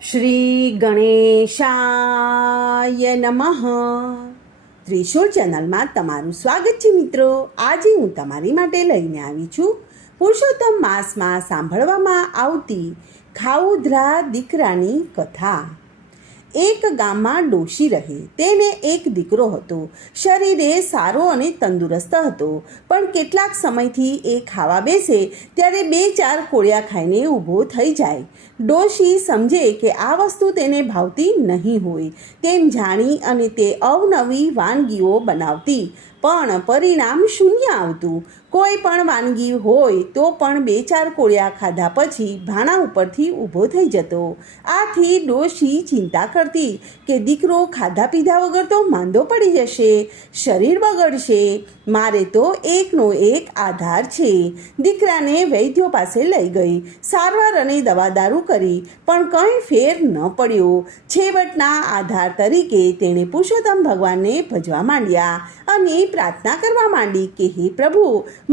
શ્રી ગણેશાય નમઃ. ત્રિશૂળ ચેનલમાં તમારું સ્વાગત છે મિત્રો. આજે હું તમારી માટે લઈને આવી છું પુરુષોત્તમ માસમાં સાંભળવામાં આવતી ખાઉધરા દીકરાની કથા. એક ગામમાં ડોશી રહે. તેને એક દીકરો હતો. શરીરે સારો અને તંદુરસ્ત હતો, પણ કેટલાક સમયથી એ ખાવા બેસે ત્યારે 2-4 કોળિયા ખાઈને ઊભો થઈ જાય. ડોશી સમજે કે આ વસ્તુ તેને ભાવતી નહીં હોય તેમ જાણી અને તે અવનવી વાનગીઓ બનાવતી, પણ પરિણામ શૂન્ય આવતું. કોઈ પણ વાનગી હોય તો પણ 2-4 કોળિયા ખાધા પછી ભાણા ઉપરથી ઊભો થઈ જતો. આથી ડોશી ચિંતા કરતી કે દીકરો ખાધા પીધા વગર તો માંદો પડી જશે, શરીર બગડશે. મારે તો એકનો એક આધાર છે. દીકરાને વૈદ્યો પાસે લઈ ગઈ, સારવાર અને દવાદારૂ કરી, પણ કંઈ ફેર ન પડ્યો. છેવટના આધાર તરીકે તેણે પુરુષોત્તમ ભગવાનને ભજવા માંડ્યા અને પ્રાર્થના કરવા માંડી કે હે પ્રભુ,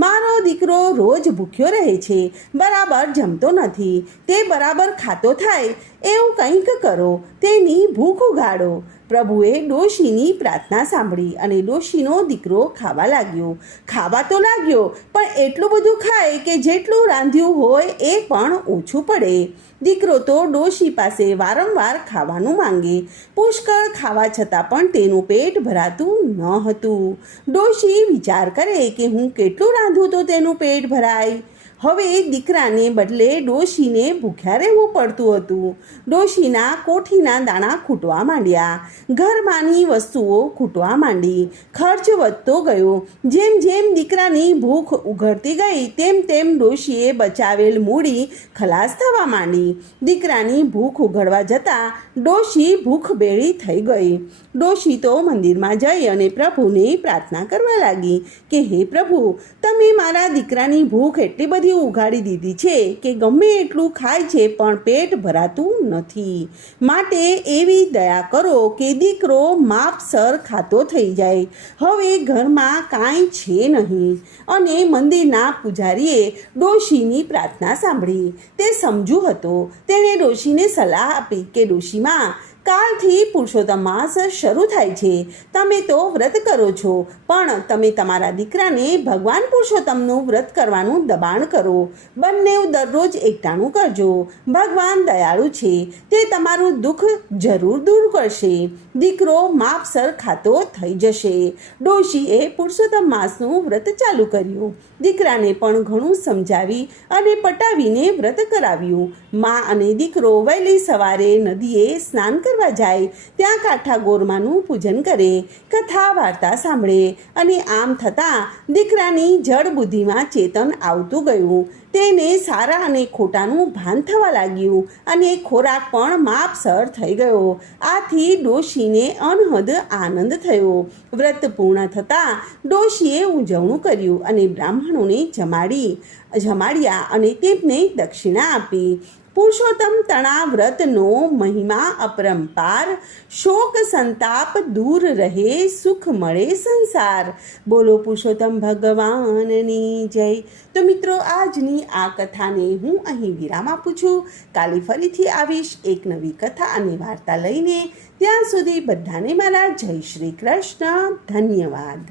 મારો દીકરો રોજ ભૂખ્યો રહે છે, બરાબર જમતો નથી, તે બરાબર ખાતો થાય એવું કંઈક કરો, તેની ભૂખ ઉગાડો. પ્રભુએ ડોશીની પ્રાર્થના સાંભળી અને ડોશીનો દીકરો ખાવા લાગ્યો. ખાવા તો લાગ્યો, પણ એટલું બધું ખાય કે જેટલું રાંધ્યું હોય એ પણ ઓછું પડે. દીકરો તો ડોશી પાસે વારંવાર ખાવાનું માંગે. પુષ્કળ ખાવા છતાં પણ તેનું પેટ ભરાતું ન હતું. ડોશી વિચાર કરે કે હું કેટલું રાંધું તો તેનું પેટ ભરાય. હવે દીકરાને બદલે ડોશીને ભૂખ્યા રહેવું પડતું હતું. ડોશીના કોઠીના દાણા ખૂટવા માંડ્યા, ઘરમાંની વસ્તુઓ ખૂટવા માંડી, ખર્ચ વધતો ગયો. જેમ જેમ દીકરાની ભૂખ ઉઘડતી ગઈ તેમ તેમ ડોશીએ બચાવેલ મૂડી ખલાસ થવા માંડી. દીકરાની ભૂખ ઉઘડવા જતાં ડોશી ભૂખબેળી થઈ ગઈ. ડોશી તો મંદિરમાં જઈ અને પ્રભુને પ્રાર્થના કરવા લાગી કે હે પ્રભુ, તમે મારા દીકરાની ભૂખ એટલી બધી ઉઘાડી દીધી છે કે ગમે એટલું ખાય છે પણ પેટ ભરાતું નથી. માટે એવી દયા કરો કે દીકરો માપસર ખાતો થઈ જાય. હવે ઘરમાં કાંઈ છે નહીં. અને મંદિરના પૂજારીએ ડોશીની પ્રાર્થના સાંભળી. તે સમજુ હતો. તેણે ડોશીને સલાહ આપી કે ડોશીમાં, કાલથી પુરુષોત્તમ માસ શરૂ થાય છે. તમે તો વ્રત કરો છો, પણ તમે તમારા દીકરાને ભગવાન પુરુષોત્તમનું વ્રત કરવાનું દબાણ કરો. બંને દરરોજ એકટાણું કરજો. ભગવાન દયાળુ છે, તે તમારું દુઃખ જરૂર દૂર કરશે. દીકરો માપસર ખાતો થઈ જશે. ડોશીએ પુરુષોત્તમ માસનું વ્રત ચાલુ કર્યું. દીકરાને પણ ઘણું સમજાવી અને પટાવીને વ્રત કરાવ્યું. મા અને દીકરો વહેલી સવારે નદીએ સ્નાન કરવા જાય, ત્યાં કાંઠા ગોરમાનું પૂજન કરે, કથા વાર્તા સાંભળે, અને આમ થતાં દીકરાની જડ બુદ્ધિમાં ચેતન આવતું ગયું. તેને સારા અને ખોટાનું ભાન થવા લાગ્યું અને ખોરાક પણ માપસર થઈ ગયો. આથી ડોશીને અનહદ આનંદ થયો. વ્રત પૂર્ણ થતાં ડોશીએ ઉજવણું કર્યું અને બ્રાહ્મણોને જમાડ્યા અને તેમને દક્ષિણા આપી. પુરુષોત્તમ તણા વ્રતનો મહિમા અપરંપાર, શોક સંતાપ દૂર રહે, સુખ મળે સંસાર. બોલો પુરુષોત્તમ ભગવાનની જય. તો મિત્રો, આજની આ કથાને હું અહીં વિરામ આપું છું. કાલે ફરીથી આવીશ એક નવી કથા અને વાર્તા લઈને. ત્યાં સુધી બધાને મારા જય શ્રી કૃષ્ણ. ધન્યવાદ.